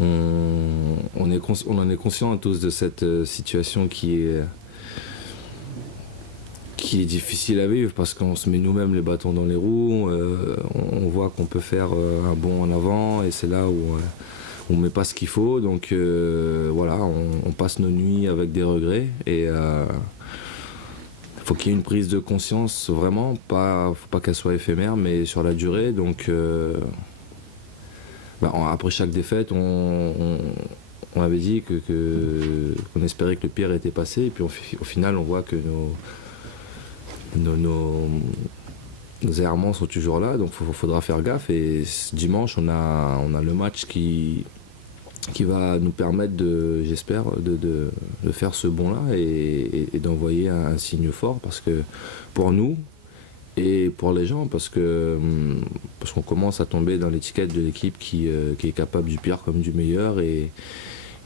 On en est conscient tous de cette situation qui est difficile à vivre parce qu'on se met nous-mêmes les bâtons dans les roues. On voit qu'on peut faire un bond en avant et c'est là où on ne met pas ce qu'il faut. Donc voilà, on passe nos nuits avec des regrets et faut qu'il y ait une prise de conscience vraiment, faut pas qu'elle soit éphémère, mais sur la durée. Donc après chaque défaite, on avait dit qu'on espérait que le pire était passé, et puis au final, on voit que nos errements sont toujours là, donc il faudra faire gaffe. Et ce dimanche, on a le match qui va nous permettre, j'espère, de faire ce bond-là et d'envoyer un signe fort, parce que pour nous et pour les gens, parce qu'on commence à tomber dans l'étiquette de l'équipe qui est capable du pire comme du meilleur, et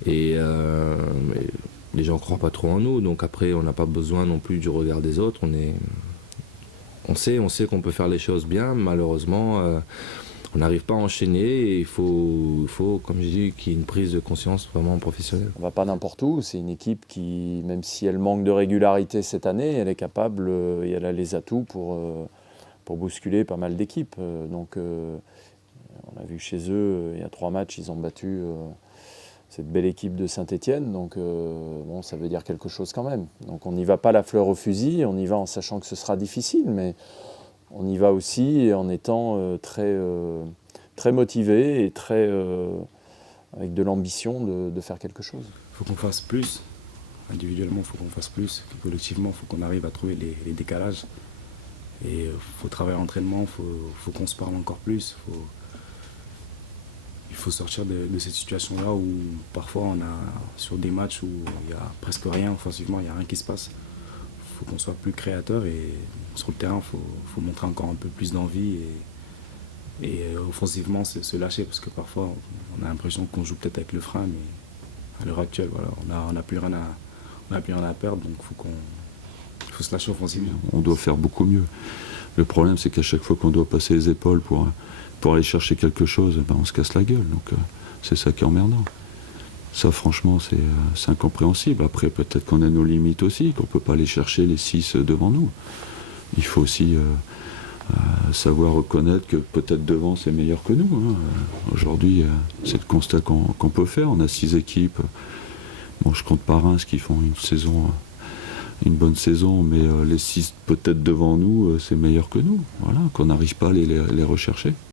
les gens ne croient pas trop en nous. Donc après, on n'a pas besoin non plus du regard des autres. On sait qu'on peut faire les choses bien. Malheureusement, on n'arrive pas à enchaîner, et il faut, comme je dis, qu'il y ait une prise de conscience vraiment professionnelle. On ne va pas n'importe où. C'est une équipe qui, même si elle manque de régularité cette année, elle est capable et elle a les atouts pour bousculer pas mal d'équipes. Donc on a vu chez eux, il y a 3 matchs, ils ont battu cette belle équipe de Saint-Étienne. Donc bon, ça veut dire quelque chose quand même. Donc on n'y va pas la fleur au fusil, on y va en sachant que ce sera difficile, mais on y va aussi en étant très motivé et avec de l'ambition de faire quelque chose. Il faut qu'on fasse plus. Individuellement, il faut qu'on fasse plus. Collectivement, il faut qu'on arrive à trouver les décalages. Et il faut travailler à l'entraînement, il faut qu'on se parle encore plus. Il faut sortir de cette situation-là où parfois on a, sur des matchs où il n'y a presque rien offensivement, il n'y a rien qui se passe. Il faut qu'on soit plus créateur, et sur le terrain, il faut montrer encore un peu plus d'envie et offensivement se lâcher, parce que parfois on a l'impression qu'on joue peut-être avec le frein, mais à l'heure actuelle, voilà, on n'a plus rien à perdre, donc il faut se lâcher offensivement. On doit faire beaucoup mieux. Le problème, c'est qu'à chaque fois qu'on doit passer les épaules pour aller chercher quelque chose, on se casse la gueule. Donc c'est ça qui est emmerdant. Ça, franchement, c'est incompréhensible. Après, peut-être qu'on a nos limites aussi, qu'on ne peut pas aller chercher les 6 devant nous. Il faut aussi savoir reconnaître que peut-être devant, c'est meilleur que nous. Hein. Aujourd'hui, c'est le constat qu'on peut faire. On a 6 équipes. Bon, je compte pas Reims qui font une bonne saison, mais les 6 peut-être devant nous, c'est meilleur que nous. Voilà, qu'on n'arrive pas à les rechercher.